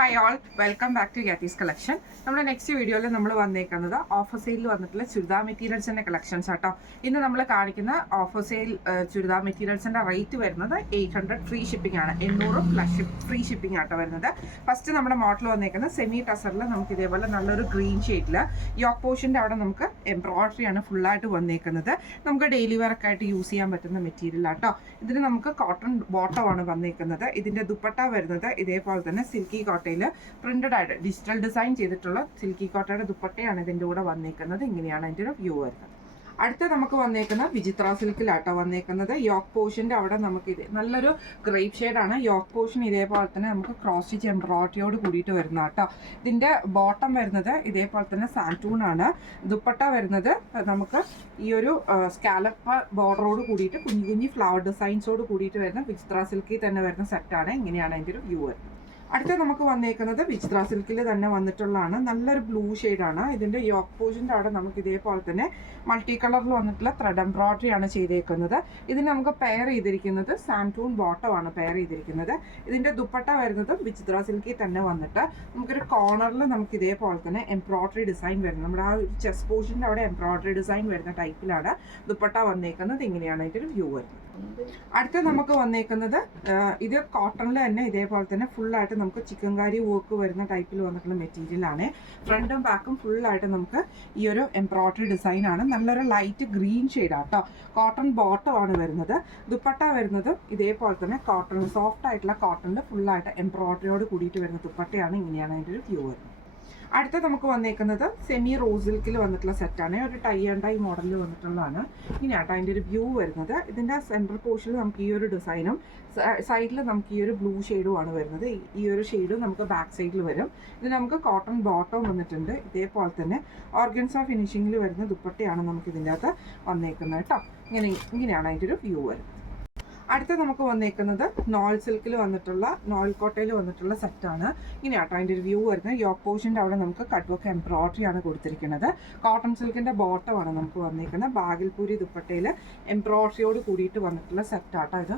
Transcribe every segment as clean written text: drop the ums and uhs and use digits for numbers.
Hi all, welcome back to ഗ്യാത്തീസ് collection. നമ്മുടെ next വീഡിയോയിൽ നമ്മൾ വന്നേക്കുന്നത് ഓഫർ സെയിലിൽ വന്നിട്ടുള്ള ചുരിദാർ മെറ്റീരിയൽസിൻ്റെ കളക്ഷൻസ് ആട്ടോ. ഇന്ന് നമ്മൾ കാണിക്കുന്ന ഓഫർ സെയിൽ ചുരിദാർ മെറ്റീരിയൽസിൻ്റെ റേറ്റ് വരുന്നത് 800 ഫ്രീ ഷിപ്പിംഗ് ആണ്. 800 പ്ലസ് ഫ്രീ ഷിപ്പിംഗ് ആട്ടോ വരുന്നത്. ഫസ്റ്റ് നമ്മുടെ മോഡൽ വന്നേക്കുന്നത് സെമി ടസറിൽ നമുക്ക് ഇതേപോലെ നല്ലൊരു ഗ്രീൻ ഷെയ്ഡിൽ യോക്ക് പോർഷൻ്റെ അവിടെ നമുക്ക് എംബ്രോയിഡറി ആണ് ഫുള്ളായിട്ട് വന്നേക്കുന്നത്. നമുക്ക് ഡെയിലി വെയർക്ക് ആയിട്ട് യൂസ് ചെയ്യാൻ പറ്റുന്ന മെറ്റീരിയൽ ആട്ടോ. ഇതിന് നമുക്ക് കോട്ടൺ ബോട്ടം ആണ് വന്നേക്കുന്നത്. ഇതിൻ്റെ ദുപ്പട്ട വരുന്നത് ഇതേപോലെ തന്നെ സിൽക്കി കോട്ടയിൽ പ്രിന്റഡ് ആയിട്ട് ഡിജിറ്റൽ ഡിസൈൻ ചെയ്തിട്ടുള്ള സിൽക്കി കോട്ടയുടെ ദുപ്പട്ടയാണ് ഇതിൻ്റെ കൂടെ വന്നേക്കുന്നത്. ഇങ്ങനെയാണ് അതിൻ്റെ ഒരു വ്യൂ വരുന്നത്. അടുത്ത നമുക്ക് വന്നേക്കുന്ന വിചിത്ര സിൽക്കിലാട്ടോ വന്നേക്കുന്നത്. യോക്ക് പോർഷൻ്റെ അവിടെ നമുക്ക് ഇത് നല്ലൊരു ഗ്രേപ്പ് ഷെയ്ഡാണ്. യോക്ക് പോർഷൻ ഇതേപോലെ തന്നെ നമുക്ക് ക്രോസ് സ്റ്റിച്ച് എംബ്രോയിഡറിയോട് കൂടിയിട്ട് വരുന്ന കേട്ടോ. ഇതിൻ്റെ ബോട്ടം വരുന്നത് ഇതേപോലെ തന്നെ സാൻറ്റൂൺ ആണ്. ദുപ്പട്ട വരുന്നത് നമുക്ക് ഈ ഒരു സ്കാലപ്പ് ബോർഡറോട് കൂടിയിട്ട് കുഞ്ഞു കുഞ്ഞു ഫ്ലവർ ഡിസൈൻസോട് കൂടിയിട്ട് വരുന്ന വിചിത്ര സിൽക്കിൽ തന്നെ വരുന്ന സെറ്റാണ്. ഇങ്ങനെയാണ് അതിൻ്റെ ഒരു വ്യൂ വരുന്നത്. അടുത്ത നമുക്ക് വന്നേക്കുന്നത് വിചിത്ര സിൽക്കിൽ തന്നെ വന്നിട്ടുള്ളതാണ്. നല്ലൊരു ബ്ലൂ ഷെയ്ഡാണ്. ഇതിൻ്റെ യോക്ക് പോർഷൻ്റെ അവിടെ നമുക്ക് ഇതേപോലെ തന്നെ മൾട്ടി കളറിൽ വന്നിട്ടുള്ള ത്രെഡ് എംബ്രോയിഡറി ആണ് ചെയ്തേക്കുന്നത്. ഇതിന് നമുക്ക് പെയർ ചെയ്തിരിക്കുന്നത് സാൻറ്റൂൺ ബോട്ടമാണ് പെയർ ചെയ്തിരിക്കുന്നത്. ഇതിൻ്റെ ദുപ്പട്ട വരുന്നതും വിചിത്ര സിൽക്കിൽ തന്നെ വന്നിട്ട് നമുക്കൊരു കോർണറിൽ നമുക്ക് ഇതേപോലെ തന്നെ എംബ്രോയിഡറി ഡിസൈൻ വരുന്നത്. നമ്മുടെ ആ ഒരു ചെസ്റ്റ് പോർഷൻ്റെ അവിടെ എംബ്രോയിഡറി ഡിസൈൻ വരുന്ന ടൈപ്പിലാണ് ദുപ്പട്ട വന്നേക്കുന്നത്. ഇങ്ങനെയാണ് ഇതിൻ്റെ ഒരു വ്യൂ വരുന്നത്. അടുത്ത നമുക്ക് വന്നേക്കുന്നത് ഇത് കോട്ടണിൽ തന്നെ ഇതേപോലെ തന്നെ ഫുള്ളായിട്ട് നമുക്ക് ചിക്കൻകാരി വർക്ക് വരുന്ന ടൈപ്പിൽ വന്നിട്ടുള്ള മെറ്റീരിയലാണ്. ഫ്രണ്ടും ബാക്കും ഫുള്ളായിട്ട് നമുക്ക് ഈ ഒരു എംബ്രോയിഡറി ഡിസൈൻ ആണ്. നല്ലൊരു ലൈറ്റ് ഗ്രീൻ ഷെയ്ഡാണ് കേട്ടോ. കോട്ടൺ ബോട്ടം ആണ് വരുന്നത്. ദുപ്പട്ട വരുന്നത് ഇതേപോലെ തന്നെ കോട്ടൺ സോഫ്റ്റ് ആയിട്ടുള്ള കോട്ടണിൽ ഫുള്ളായിട്ട് എംബ്രോയിഡറിയോട് കൂടിയിട്ട് വരുന്ന ദുപ്പട്ടയാണ്. ഇങ്ങനെയാണ് അതിൻ്റെ ഒരു വ്യൂ വരുന്നത്. അടുത്ത നമുക്ക് വന്നേക്കുന്നത് സെമി റോസ് സിൽക്കിൽ വന്നിട്ടുള്ള സെറ്റാണ്. ഒരു ടൈ ആൻഡ് ടൈ മോഡലിൽ വന്നിട്ടുള്ളതാണ്. ഇങ്ങനെയാട്ടോ അതിൻ്റെ ഒരു വ്യൂ വരുന്നത്. ഇതിൻ്റെ സെൻട്രൽ പോർഷനിൽ നമുക്ക് ഈ ഒരു ഡിസൈനും സൈഡിൽ നമുക്ക് ഈ ഒരു ബ്ലൂ ഷെയ്ഡും ആണ് വരുന്നത്. ഈ ഒരു ഷെയ്ഡും നമുക്ക് ബാക്ക് സൈഡിൽ വരും. ഇത് നമുക്ക് കോട്ടൺ ബോട്ടം വന്നിട്ടുണ്ട്. ഇതേപോലെ തന്നെ ഓർഗൻസ ഫിനിഷിങ്ങിൽ വരുന്ന ദുപ്പട്ടയാണ് നമുക്ക് ഇതിൻ്റെ അകത്ത് വന്നേക്കുന്നത് കേട്ടോ. ഇങ്ങനെയാണ് അതിൻ്റെ ഒരു വ്യൂ വരുന്നത്. അടുത്ത നമുക്ക് വന്നേക്കുന്നത് നോൾ സിൽക്കിൽ വന്നിട്ടുള്ള നോൾ കോട്ടയിൽ വന്നിട്ടുള്ള സെറ്റാണ്. ഇങ്ങനെയാട്ടോ അതിൻ്റെ ഒരു വ്യൂ വരുന്നത്. യോക്ക് പോർഷൻ്റെ അവിടെ നമുക്ക് കട്ട് വർക്ക് എംബ്രോയിഡറി ആണ് കൊടുത്തിരിക്കുന്നത്. കോട്ടൺ സിൽക്കിൻ്റെ ബോട്ടമാണ് നമുക്ക് വന്നേക്കുന്നത്. ബാഗിൽപൂരി ദുപ്പട്ടയിൽ എംബ്രോയിഡറിയോട് കൂടിയിട്ട് വന്നിട്ടുള്ള സെറ്റാട്ടോ ഇത്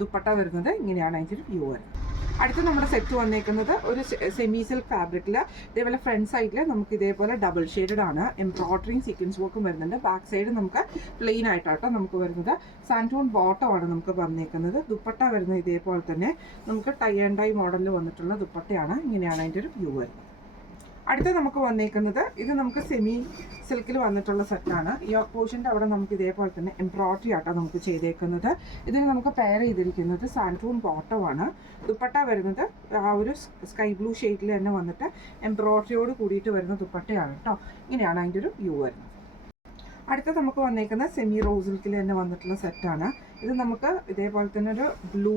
ദുപ്പട്ട വരുന്നത്. ഇങ്ങനെയാണ് അതിൻ്റെ ഒരു വ്യൂ വരുന്നത്. അടുത്ത നമ്മുടെ സെറ്റ് വന്നേക്കുന്നത് ഒരു സെമി സിൽക്ക് ഫാബ്രിക്കിൽ ഇതേപോലെ ഫ്രണ്ട് സൈഡിൽ നമുക്ക് ഇതേപോലെ ഡബിൾ ഷെയ്ഡഡ് ആണ്. എംബ്രോയിഡറിയും സീക്വൻസ് വർക്കും വരുന്നുണ്ട്. ബാക്ക് സൈഡ് നമുക്ക് പ്ലെയിൻ ആയിട്ടാട്ടോ നമുക്ക് വരുന്നത്. സാൻറ്റൂൺ ബോട്ടമാണ് നമുക്ക് വന്നേക്കുന്നത്. ദുപ്പട്ട വരുന്നത് ഇതേപോലെ തന്നെ നമുക്ക് ടൈ ആൻഡ് ടൈ മോഡലിൽ വന്നിട്ടുള്ള ദുപ്പട്ടയാണ്. ഇങ്ങനെയാണ് അതിൻ്റെ ഒരു വ്യൂ വരുന്നത്. അടുത്ത നമുക്ക് വന്നേക്കുന്നത് ഇത് നമുക്ക് സെമി സിൽക്കിൽ വന്നിട്ടുള്ള സെറ്റാണ്. യോക്ക് പോർഷൻ്റെ അവിടെ നമുക്ക് ഇതേപോലെ തന്നെ എംബ്രോയിഡറി ആട്ടോ നമുക്ക് ചെയ്തേക്കുന്നത്. ഇതിന് നമുക്ക് പെയർ ചെയ്തിരിക്കുന്നത് സാൻറ്റൂൺ ബോട്ടമാണ്. ദുപ്പട്ട വരുന്നത് ആ ഒരു സ്കൈ ബ്ലൂ ഷെയ്ഡിൽ തന്നെ വന്നിട്ട് എംബ്രോയിഡറിയോട് കൂടിയിട്ട് വരുന്ന ദുപ്പട്ടയാണ് കേട്ടോ. ഇങ്ങനെയാണ് അതിൻ്റെ ഒരു വ്യൂ വരുന്നത്. അടുത്ത നമുക്ക് വന്നേക്കുന്ന സെമി റോസ് സിൽക്കിൽ തന്നെ വന്നിട്ടുള്ള സെറ്റാണ്. ഇത് നമുക്ക് ഇതേപോലെ തന്നെ ഒരു ബ്ലൂ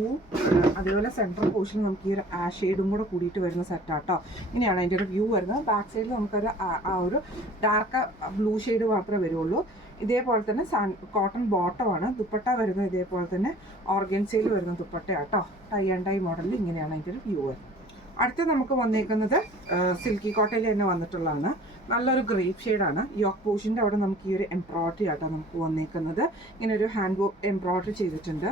അതേപോലെ സെൻട്രൽ പോർഷനിൽ നമുക്ക് ഈ ഒരു ആഷ് ഷെയ്ഡും കൂടെ കൂടിയിട്ട് വരുന്ന സെറ്റാട്ടോ. ഇങ്ങനെയാണ് അതിൻ്റെ ഒരു വ്യൂ വരുന്നത്. ബാക്ക് സൈഡിൽ നമുക്കൊരു ആ ഒരു ഡാർക്ക് ബ്ലൂ ഷെയ്ഡ് മാത്രമേ വരുള്ളൂ. ഇതേപോലെ തന്നെ കോട്ടൺ ബോട്ടമാണ്. ദുപ്പട്ട വരുന്നത് ഇതേപോലെ തന്നെ ഓർഗൻസയിൽ വരുന്ന ദുപ്പട്ടയാട്ടോ. ടൈ ആൻഡ് ടൈ മോഡലിൽ ഇങ്ങനെയാണ് അതിൻ്റെ ഒരു വ്യൂ വരുന്നത്. അടുത്ത നമുക്ക് വന്നേക്കുന്നത് സിൽക്കി കോട്ടയിൽ തന്നെ വന്നിട്ടുള്ളതാണ്. നല്ലൊരു ഗ്രേപ്പ് ഷെയ്ഡാണ്. യോക്ക് പോർഷൻ്റെ അവിടെ നമുക്ക് ഈ ഒരു എംബ്രോയിഡറി ആട്ടോ നമുക്ക് വന്നേക്കുന്നത്. ഇങ്ങനെ ഒരു ഹാൻഡ് വർക്ക് എംബ്രോയിഡറി ചെയ്തിട്ടുണ്ട്.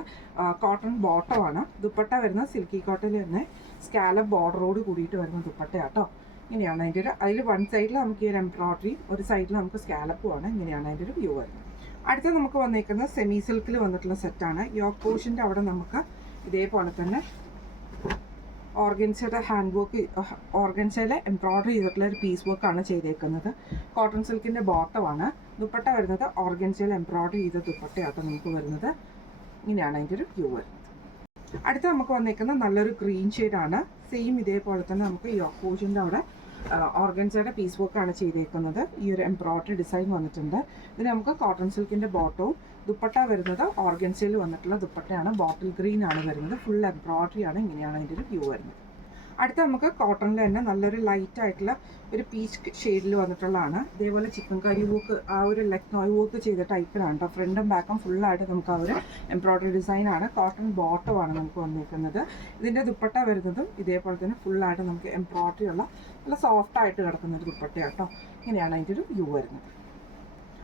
കോട്ടൺ ബോട്ടമാണ്. ദുപ്പട്ട വരുന്ന സിൽക്കി കോട്ടയിൽ തന്നെ സ്കാലപ്പ് ബോർഡറോട് കൂടിയിട്ട് വരുന്ന ദുപ്പട്ടയാട്ടോ. ഇങ്ങനെയാണ് അതിൻ്റെ ഒരു അതിൽ വൺ സൈഡിൽ നമുക്ക് ഈ ഒരു എംബ്രോയിഡറി ഒരു സൈഡിൽ നമുക്ക് സ്കാലപ്പുമാണ്. ഇങ്ങനെയാണ് അതിൻ്റെ ഒരു വ്യൂ വരുന്നത്. അടുത്ത നമുക്ക് വന്നേക്കുന്നത് സെമി സിൽക്കിൽ വന്നിട്ടുള്ള സെറ്റാണ്. യോക്ക് പോർഷൻ്റെ അവിടെ നമുക്ക് ഇതേപോലെ തന്നെ ഓർഗൻസയുടെ ഹാൻഡ് വർക്ക് ഓർഗൻസയിൽ എംബ്രോയിഡറി ചെയ്തിട്ടുള്ള ഒരു പീസ് വർക്കാണ് ചെയ്തേക്കുന്നത്. കോട്ടൺ സിൽക്കിൻ്റെ ബോട്ടമാണ്. ദുപ്പട്ട വരുന്നത് ഓർഗൻസയിൽ എംബ്രോയിഡറി ചെയ്ത ദുപ്പട്ടയാട്ടോ നമുക്ക് വരുന്നത്. ഇങ്ങനെയാണ് അതിൻ്റെ ഒരു വ്യൂ വരുന്നത്. അടുത്ത നമുക്ക് വന്നേക്കുന്നത് നല്ലൊരു ഗ്രീൻ ഷെയ്ഡാണ്. സെയിം ഇതേപോലെ തന്നെ നമുക്ക് യോക്ക് പോർഷൻ്റെ അവിടെ ഓർഗൻസയുടെ പീസ് വർക്കാണ് ചെയ്തേക്കുന്നത്. ഈ ഒരു എംബ്രോയിഡറി ഡിസൈൻ വന്നിട്ടുണ്ട്. ഇതിന് നമുക്ക് കോട്ടൺ സിൽക്കിൻ്റെ ബോട്ടവും ദുപ്പട്ട വരുന്നത് ഓർഗൻസയിൽ വന്നിട്ടുള്ള ദുപ്പട്ടയാണ്. ബോട്ടിൽ ഗ്രീൻ ആണ് വരുന്നത്. ഫുൾ എംബ്രോയിഡറി ആണ്. ഇങ്ങനെയാണ് അതിൻ്റെ ഒരു വ്യൂ വരുന്നത്. അടുത്ത നമുക്ക് കോട്ടണിൽ തന്നെ നല്ലൊരു ലൈറ്റ് ആയിട്ടുള്ള ഒരു പീച്ച് ഷെയ്ഡിൽ വന്നിട്ടുള്ളതാണ്. ഇതേപോലെ ചിക്കൻകാരി വർക്ക് ആ ഒരു ലക്നോയ് വർക്ക് ചെയ്ത ടൈപ്പിലാണ് കേട്ടോ. ഫ്രണ്ടും ബാക്കും ഫുള്ളായിട്ട് നമുക്ക് ആ ഒരു എംബ്രോയിഡറി ഡിസൈനാണ്. കോട്ടൺ ബോട്ടമാണ് നമുക്ക് വന്നിരിക്കുന്നത്. ഇതിൻ്റെ ദുപ്പട്ട വരുന്നതും ഇതേപോലെ തന്നെ ഫുള്ളായിട്ട് നമുക്ക് എംബ്രോയിഡറി ഉള്ള നല്ല സോഫ്റ്റ് ആയിട്ട് കിടക്കുന്നൊരു ദുപ്പട്ടയാണ് കേട്ടോ. ഇങ്ങനെയാണ് അതിൻ്റെ ഒരു വ്യൂ വരുന്നത്.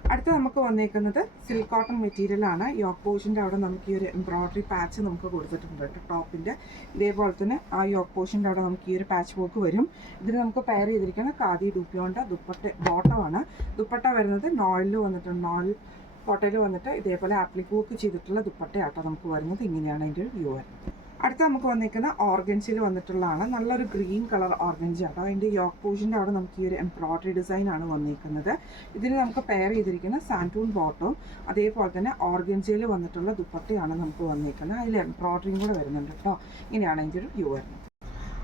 അടുത്ത നമുക്ക് വന്നേക്കുന്നത് സിൽക്ക് കോട്ടൺ മെറ്റീരിയൽ ആണ്. യോക്ക് പോർഷൻ്റെ അവിടെ നമുക്ക് ഈ ഒരു എംബ്രോയ്ഡറി പാച്ച് നമുക്ക് കൊടുത്തിട്ടുണ്ട് കേട്ടോ ടോപ്പിൻ്റെ. ഇതേപോലെ തന്നെ ആ യോക്ക് പോർഷൻ്റെ അവിടെ നമുക്ക് ഈ ഒരു പാച്ച് വർക്ക് വരും. ഇതിന് നമുക്ക് പെയർ ചെയ്തിരിക്കുന്ന ഖാദി ഡൂപ്പിയോണ്ട ദുപ്പട്ട ബോട്ടമാണ്. ദുപ്പട്ട വരുന്നത് നോയിലിൽ വന്നിട്ടുണ്ട്. നോയിൽ കോട്ടയിൽ വന്നിട്ട് ഇതേപോലെ ആപ്ലിക് വർക്ക് ചെയ്തിട്ടുള്ള ദുപ്പട്ടയാട്ടോ നമുക്ക് വരുന്നത്. ഇങ്ങനെയാണ് അതിൻ്റെ ഒരു വ്യൂ വരുന്നത്. അടുത്ത നമുക്ക് വന്നിരിക്കുന്ന ഓർഗൻസിൽ വന്നിട്ടുള്ളതാണ്. നല്ലൊരു ഗ്രീൻ കളർ ഓർഗൻസി ആട്ടോ. അതിൻ്റെ യോക്ക് പോർഷൻ്റെ അവിടെ നമുക്ക് ഈ ഒരു എംബ്രോയ്ഡറി ഡിസൈൻ ആണ് വന്നിരിക്കുന്നത്. ഇതിന് നമുക്ക് പെയർ ചെയ്തിരിക്കുന്ന സാൻറ്റൂൺ ബോട്ടവും അതേപോലെ തന്നെ ഓർഗൻസിയിൽ വന്നിട്ടുള്ള ദുപ്പട്ടയാണ് നമുക്ക് വന്നിരിക്കുന്നത്. അതിൽ എംബ്രോയ്ഡറിയും കൂടെ വരുന്നുണ്ട് കേട്ടോ. ഇങ്ങനെയാണ് അതിൻ്റെ ഒരു വ്യൂ വരുന്നത്.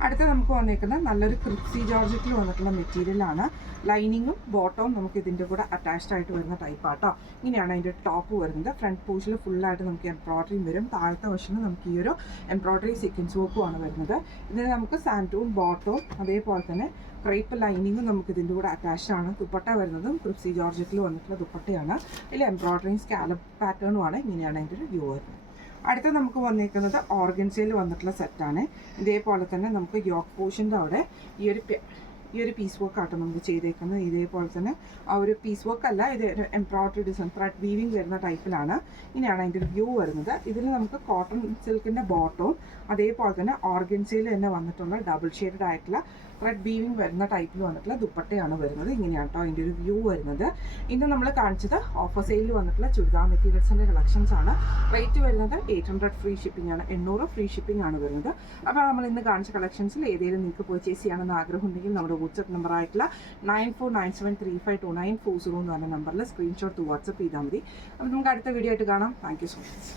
അടുത്ത നമുക്ക് വന്നിരിക്കുന്നത് നല്ലൊരു ക്രിപ്സി ജോർജറ്റിൽ വന്നിട്ടുള്ള മെറ്റീരിയലാണ്. ലൈനിങ്ങും ബോട്ടവും നമുക്ക് ഇതിൻ്റെ കൂടെ അറ്റാച്ച്ഡ് ആയിട്ട് വരുന്ന ടൈപ്പാട്ടോ. ഇങ്ങനെയാണ് അതിൻ്റെ ടോപ്പ് വരുന്നത്. ഫ്രണ്ട് പോർഷനിൽ ഫുള്ളായിട്ട് നമുക്ക് എംബ്രോയ്ഡറിയും വരും. താഴത്തെ വശത്ത് നമുക്ക് ഈ ഒരു എംബ്രോയ്ഡറി സീക്വൻസ് വർക്കുമാണ് വരുന്നത്. ഇതിന് നമുക്ക് സാൻറ്റൂൺ ബോട്ടവും അതേപോലെ തന്നെ ക്രേപ്പ് ലൈനിങ്ങും നമുക്ക് ഇതിൻ്റെ കൂടെ അറ്റാച്ച്ഡ് ആണ്. ദുപ്പട്ട വരുന്നതും ക്രിപ്സി ജോർജറ്റിൽ വന്നിട്ടുള്ള ദുപ്പട്ടയാണ്. ഇതിൽ എംബ്രോയ്ഡറിയും സ്കാലപ്പ് പാറ്റേണുമാണ്. ഇങ്ങനെയാണ് അതിൻ്റെ ഒരു വ്യൂ വരുന്നത്. അടുത്ത നമുക്ക് വന്നിരിക്കുന്നത് ഓർഗൻസയിൽ വന്നിട്ടുള്ള സെറ്റാണ്. ഇതേപോലെ തന്നെ നമുക്ക് യോക്ക് പോർഷൻ്റെ അവിടെ ഈ ഒരു പീസ് വർക്ക് ആട്ടോ നമുക്ക് ചെയ്തേക്കുന്നത്. ഇതേപോലെ തന്നെ ആ ഒരു പീസ് വർക്ക് അല്ല, ഇത് എംബ്രോയ്ഡറി ഡിസൈൻ ത്രെഡ് വീവിങ് വരുന്ന ടൈപ്പിലാണ്. ഇങ്ങനെയാണ് അതിൻ്റെ ഒരു വ്യൂ വരുന്നത്. ഇതിൽ നമുക്ക് കോട്ടൺ സിൽക്കിൻ്റെ ബോട്ടവും അതേപോലെ തന്നെ ഓർഗൻസയിൽ തന്നെ വന്നിട്ടുള്ള ഡബിൾ ഷെയ്ഡഡ് ആയിട്ടുള്ള ത്രെഡ് വീവിങ് വരുന്ന ടൈപ്പിൽ വന്നിട്ടുള്ള ദുപ്പട്ടയാണ് വരുന്നത്. ഇങ്ങനെയാണ് കേട്ടോ അതിൻ്റെ ഒരു വ്യൂ വരുന്നത്. ഇന്ന് നമ്മൾ കാണിച്ചത് ഓഫർ സെയിലിൽ വന്നിട്ടുള്ള ചുരിദാർ മെറ്റീരിയൽസിൻ്റെ കളക്ഷൻസ് ആണ്. റേറ്റ് വരുന്നത് 800 ഫ്രീ ഷിപ്പിംഗ് ആണ്. 800 ഫ്രീ ഷിപ്പിംഗ് ആണ് വരുന്നത്. അപ്പോൾ നമ്മൾ ഇന്ന് കാണിച്ച കളക്ഷൻസിൽ ഏതെങ്കിലും നിങ്ങൾക്ക് പർച്ചേസ് ചെയ്യണമെന്ന് ആഗ്രഹം ഉണ്ടെങ്കിൽ നമ്മുടെ വാട്സ്ആപ്പ് നമ്പർ ആയിട്ടുള്ള 9497352940 എന്ന് പറഞ്ഞ നമ്പറിൽ സ്ക്രീൻഷോട്ട് വാട്സ്ആപ്പ് ചെയ്താൽ മതി. അപ്പോൾ നമുക്ക് അടുത്ത വീഡിയോ ആയിട്ട് കാണാം. Thank you so much.